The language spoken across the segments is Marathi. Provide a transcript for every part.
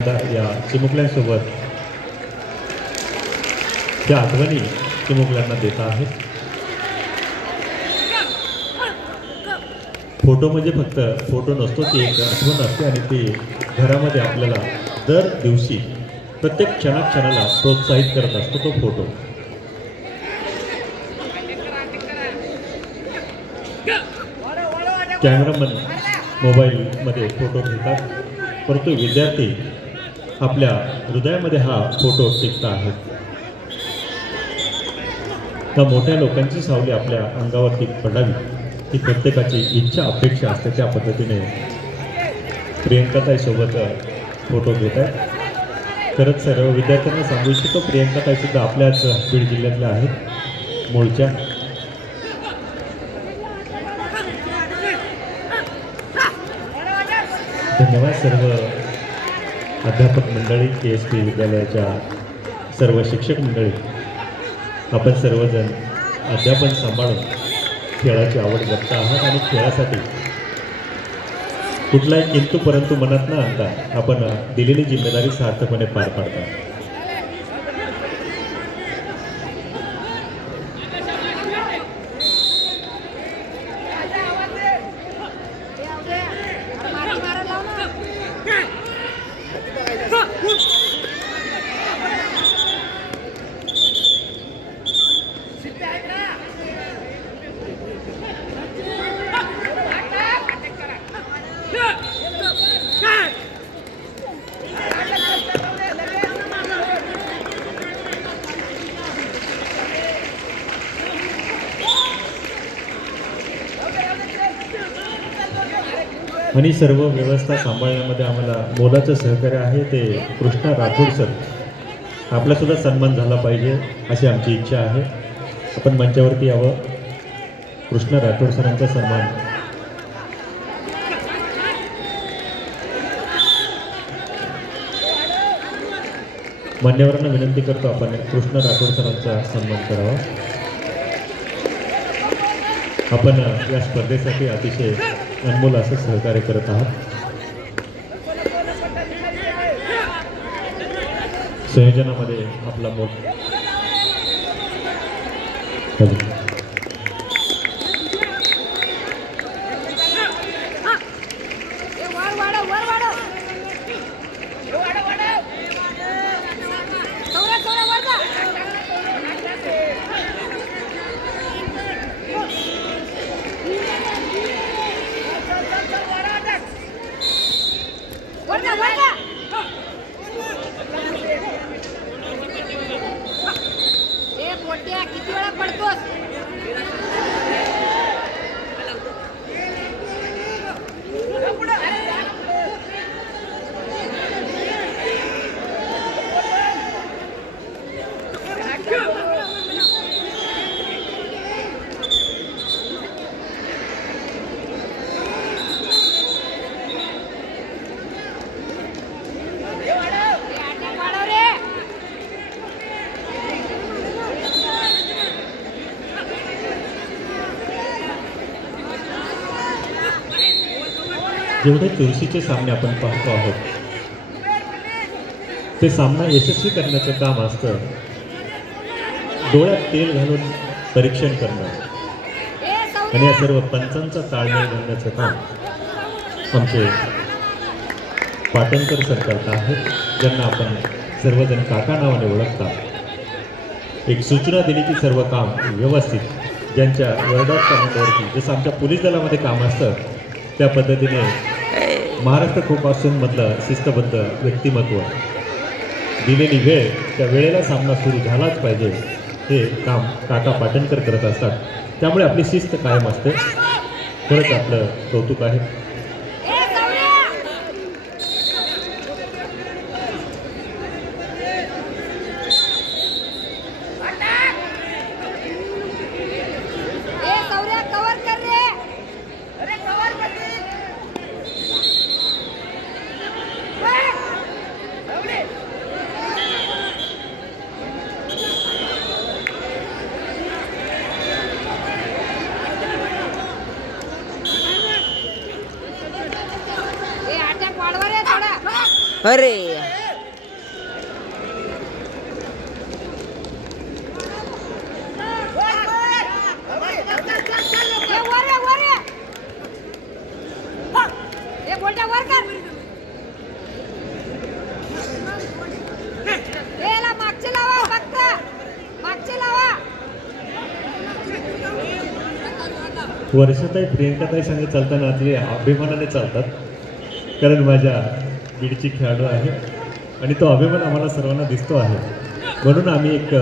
या चिमुकल्यांसोबत त्या आठवणी चिमुकल्यांना देत आहेत. फोटो म्हणजे फक्त फोटो नसतो, ती एक आठवण असते आणि ती घरामध्ये आपल्याला दर दिवशी प्रत्येक क्षणाला प्रोत्साहित करत असतो तो फोटो. कॅमेरामन मोबाईलमध्ये फोटो घेतात, परंतु विद्यार्थी आपल्या हृदयामध्ये हा फोटो टिकता आहेत. त्या मोठ्या लोकांची सावली आपल्या अंगावरती पडावी ही प्रत्येकाची इच्छा अपेक्षा असते. त्या पद्धतीने प्रियंकाताईसोबत फोटो घेत आहेत. खरंच सर्व विद्यार्थ्यांना सांगू इच्छितो, प्रियंकाताईसुद्धा आपल्याच बीड जिल्ह्यातल्या आहेत, मूळच्या. धन्यवाद सर्व अध्यापक मंडळी, KSP विद्यालयाच्या सर्व शिक्षक मंडळी. आपण सर्वजण अध्यापन सांभाळून खेळाची आवड जपता आहात आणि खेळासाठी कुठलाही किंतु परंतु मनात न आणता आपण दिलेली जिम्मेदारी सार्थकपणे पार पाडता. आणि सर्व व्यवस्था सांभाळण्यामध्ये आम्हाला मोलाचं सहकार्य आहे ते कृष्णा राठोड सर. आपलासुद्धा सन्मान झाला पाहिजे अशी आमची इच्छा आहे. आपण मंचावरती यावं. कृष्णा राठोड सरांचा सन्मान. मान्यवरांना विनंती करतो आपण कृष्णा राठोड सरांचा सन्मान करावा. आपण या स्पर्धेसाठी अतिशय अनमोल असं सहकार्य करत आहात. संयोजनामध्ये आपला मोठ किती वेळा पडतोस? जेवढे चुरशीचे सामने आपण पाहतो आहोत ते सामना यशस्वी करण्याचं काम असतं डोळ्यात तेल घालून परीक्षण करणं आणि या सर्व पंचांचा ताळमेळ घालण्याचं काम आमचे पाटणकर सर करत आहेत, ज्यांना आपण सर्वजण काका नावाने ओळखतात. एक सूचना दिली की सर्व काम व्यवस्थित ज्यांच्या वर्डात कमांडवरती जसं आमच्या पोलीस दलामध्ये काम असतं त्या पद्धतीने महाराष्ट्र कोऑपरेशनमधलं शिस्तबद्ध व्यक्तिमत्व, दिलेली वेळ त्या वेळेला सामना सुरू झालाच पाहिजे हे काम काका पाटणकर करत असतात. त्यामुळे आपली शिस्त कायम असते. खरंच आपलं कौतुक आहे. अरे बोलटा वर कर. याला मागचे लावा फक्त. मागचे लावा. वर्षाताई प्रियंकाताई संघ चालताना ते अभिमानाने चालतात, कारण माझ्या बीडची खेळाडू आहे आणि तो अभिमान आम्हाला सर्वांना दिसतो आहे. म्हणून आम्ही एक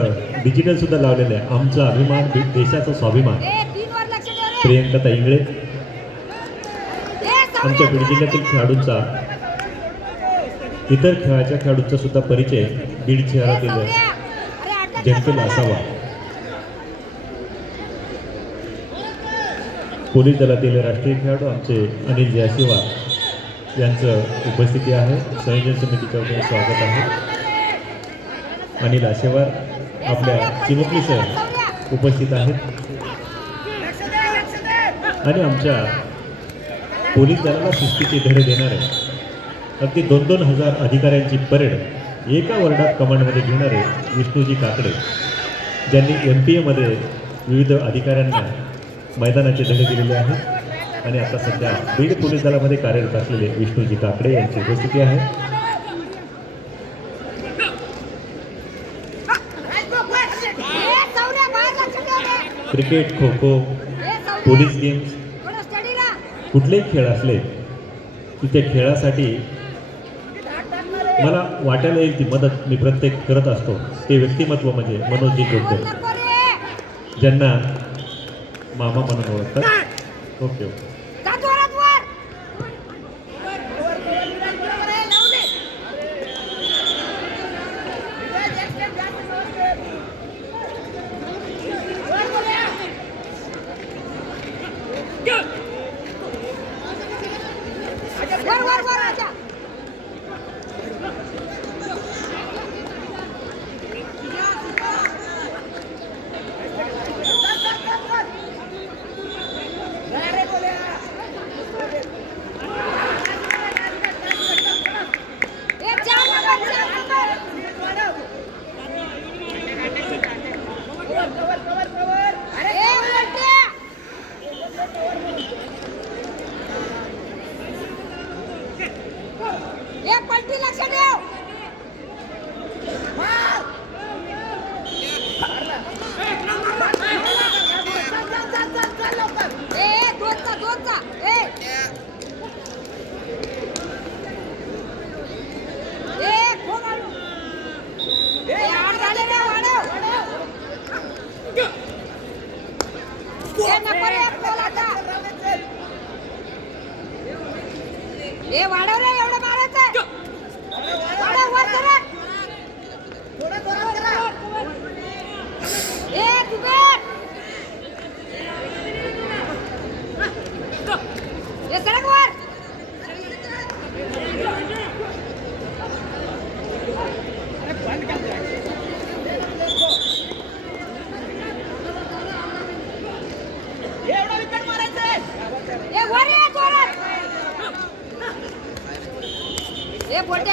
डिजिटल सुद्धा लावलेलं आहे, आमचा अभिमान देशाचा स्वाभिमान. 3 वर लक्ष ठेव रे. प्रियंकाताई इंगळे आमच्या बीड जिल्ह्यातील खेळाडूंचा, इतर खेळाच्या खेळाडूंचा सुद्धा परिचय बीड शहरातील जनतेला असावा. पोलीस दलातील राष्ट्रीय खेळाडू आमचे अनिल जयशिवार यांचं उपस्थिती आहे. संयोजन समितीच्या वतीने स्वागत आहे. अनिल आशेवार आपल्या चिमुकली सर उपस्थित आहेत आणि आमच्या पोलीस दलाला शिस्तीचे धडे देणारे अगदी 2-2 हजार अधिकाऱ्यांची परेड एका वर्डात कमांडमध्ये घेणारे विष्णूजी काकडे, ज्यांनी MPAमध्ये विविध अधिकाऱ्यांना मैदानाचे धडे दिलेले आहेत आणि आता सध्या बीड पोलीस दलामध्ये कार्यरत असलेले विष्णूजी काकडे यांची उपस्थिती आहे. Cricket, kho kho, police games, कुठलेही खेळ असले की त्या खेळासाठी मला वाटायला येईल ती मदत मी प्रत्येक करत असतो. ते व्यक्तिमत्व म्हणजे मनोजजी जोगदे, ज्यांना मामा म्हणून ओळखतात. Okay okay. वाढव रे, एवढं मारायचं. वाढव वर कर. कुबेर सरक वर. वर ये जोरात. बोलते